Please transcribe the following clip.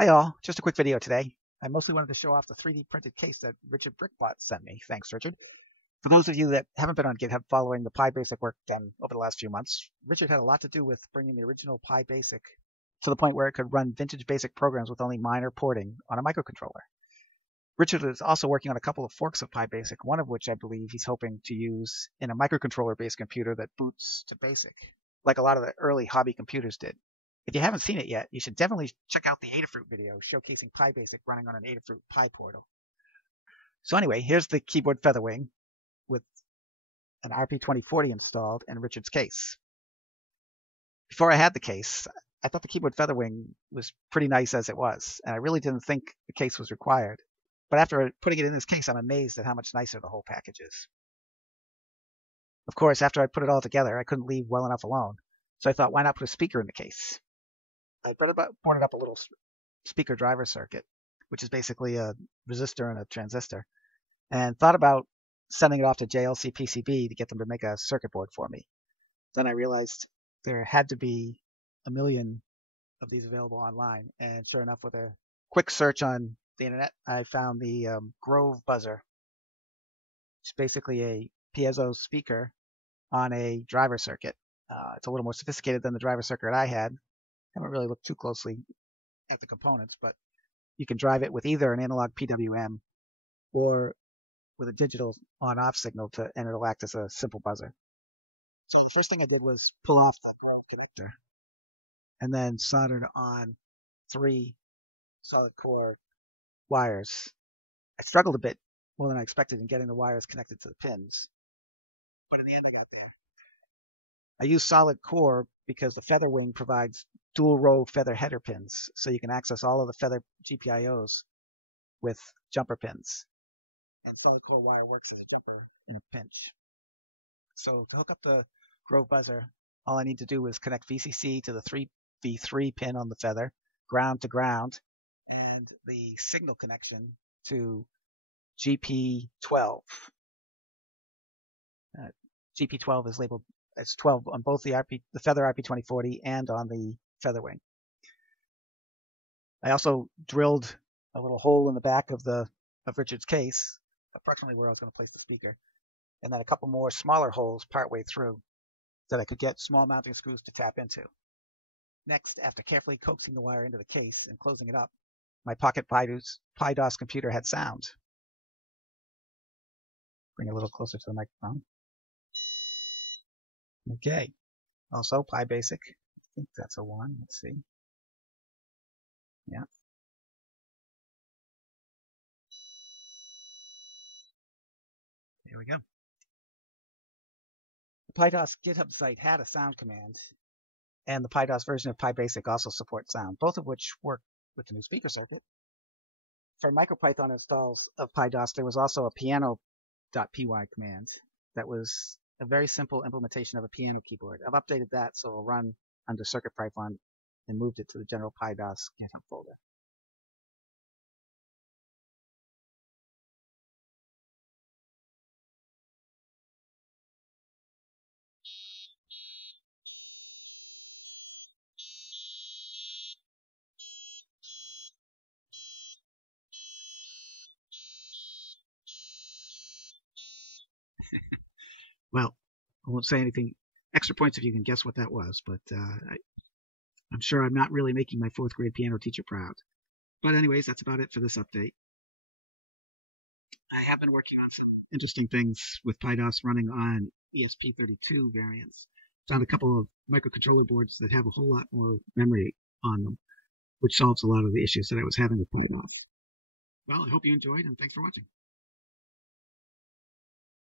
Hi all, just a quick video today. I mostly wanted to show off the 3D printed case that Richard Brickbot sent me. Thanks, Richard. For those of you that haven't been on GitHub following the PyBasic work done over the last few months, Richard had a lot to do with bringing the original PyBasic to the point where it could run vintage BASIC programs with only minor porting on a microcontroller. Richard is also working on a couple of forks of PyBasic, one of which I believe he's hoping to use in a microcontroller-based computer that boots to BASIC, like a lot of the early hobby computers did. If you haven't seen it yet, you should definitely check out the Adafruit video showcasing PyBasic running on an Adafruit Pi portal. So anyway, here's the Keyboard Featherwing with an RP2040 installed in Richard's case. Before I had the case, I thought the Keyboard Featherwing was pretty nice as it was, and I really didn't think the case was required. But after putting it in this case, I'm amazed at how much nicer the whole package is. Of course, after I put it all together, I couldn't leave well enough alone, so I thought, why not put a speaker in the case? I boarded up a little speaker driver circuit, which is basically a resistor and a transistor, and thought about sending it off to JLC PCB to get them to make a circuit board for me. Then I realized there had to be a million of these available online, and sure enough, with a quick search on the internet, I found the Grove Buzzer. It's basically a piezo speaker on a driver circuit. It's a little more sophisticated than the driver circuit I had. Haven't really looked too closely at the components, but you can drive it with either an analog PWM or with a digital on-off signal, and it'll act as a simple buzzer. So the first thing I did was pull off the connector and then soldered on 3 solid core wires. I struggled a bit more than I expected in getting the wires connected to the pins, but in the end I got there. I use solid core because the Featherwing provides dual row feather header pins, so you can access all of the feather GPIOs with jumper pins. And solid core wire works as a jumper in a pinch. So to hook up the Grove Buzzer, all I need to do is connect VCC to the 3V3 pin on the feather, ground to ground, and the signal connection to GP12. GP12 is labeled as 12 on both the Feather RP2040 and on the Featherwing. I also drilled a little hole in the back of Richard's case, approximately where I was going to place the speaker, and then a couple more smaller holes partway through that I could get small mounting screws to tap into. Next, after carefully coaxing the wire into the case and closing it up, my pocket PyDOS computer had sound. Bring it a little closer to the microphone. Okay. Also, PyBasic. I think that's a 1. Let's see. Yeah. Here we go. The PyDOS GitHub site had a sound command, and the PyDOS version of PyBasic also supports sound, both of which work with the new speaker circuit. For MicroPython installs of PyDOS, there was also a piano.py command that was a very simple implementation of a piano keyboard. I've updated that so it'll run under CircuitPython and moved it to the general PyDOS GitHub folder. Well, I won't say anything extra points if you can guess what that was, but I'm sure I'm not really making my 4th grade piano teacher proud. But anyways, that's about it for this update. I have been working on some interesting things with PyDOS running on ESP32 variants. Found a couple of microcontroller boards that have a whole lot more memory on them, which solves a lot of the issues that I was having with PyDOS. Well, I hope you enjoyed, and thanks for watching.